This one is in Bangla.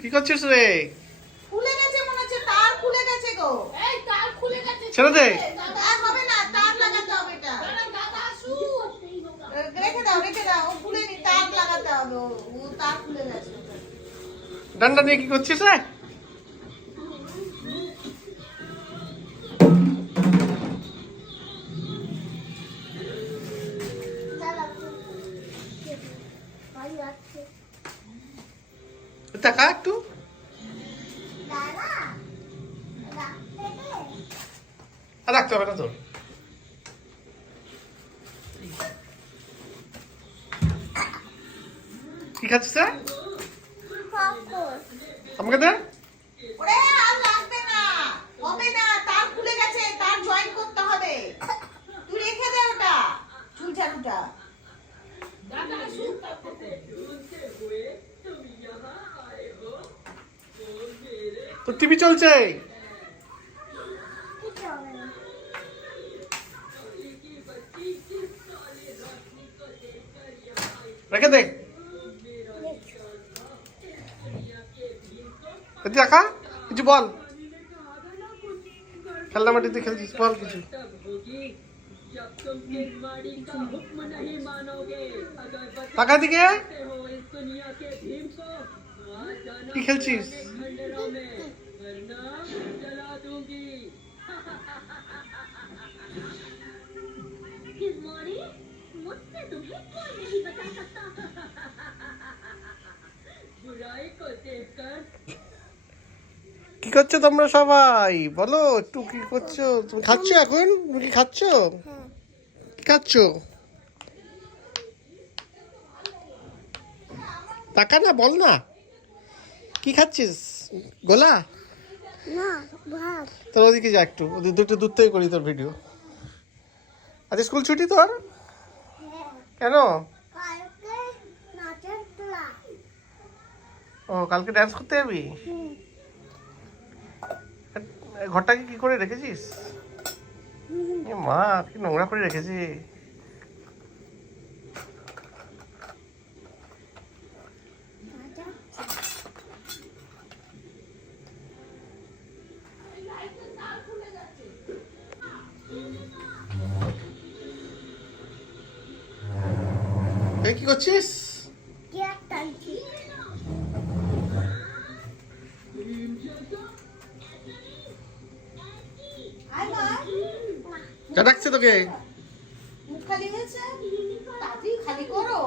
কি করছিস রে? খুলে গেছে মনে হচ্ছে, তার খুলে গেছে গো। এই তার খুলে গেছে। ছেড়ে দে। আর হবে না, তার লাগাতে হবে এটা। দাদা আসুক। রেখে দাও, ও খুলেনি, তার লাগাতে হবে। ও তার খুলে গেছে। ডান্ডা নিয়ে কি করছিস রে? টাকা একটু আর রাখতে হবে না তোর। কি খাচ্ছিস রে? আমাকে দে। ওরে আর লাগবে না, হবে না, তার খুলে গেছে, তার জয়েন করতে হবে। তুই রেখে দে ওটা, ঝুলঝাড়ুটা। দাদা আসুক তারপর। তোর টিভি চলছে। রেখে দে। দেখা কিছু বল। খেলনা মাটিতে খেলছিস, বল কিছু। টাকা দিকে কি খেলছিস? কি করছো তোমরা সবাই? বলো একটু, কি করছো? তুমি খাচ্ছ এখন? তুমি কি খাচ্ছ? কি খাচ্ছ? টাকা না, বল না কি খাচ্ছিস? গোলা না, ভাত। তোর ওদিকে যা, একটু ওদের দুটো দূর থেকে করি তোর ভিডিও। আজ স্কুল ছুটি তোর? কেন? কালকে নাচের ক্লাস। ও, কালকে ডান্স করতে যাবি? ঘরটাকে কি করে রেখেছিস? এ মা, কি নোংরা করে রেখেছি। এই কি করছিস? কেক টানছি। আয় মা, কে ডাকছে তোকে? মুখ খালি হয়েছে, তাড়াতাড়ি খালি করো।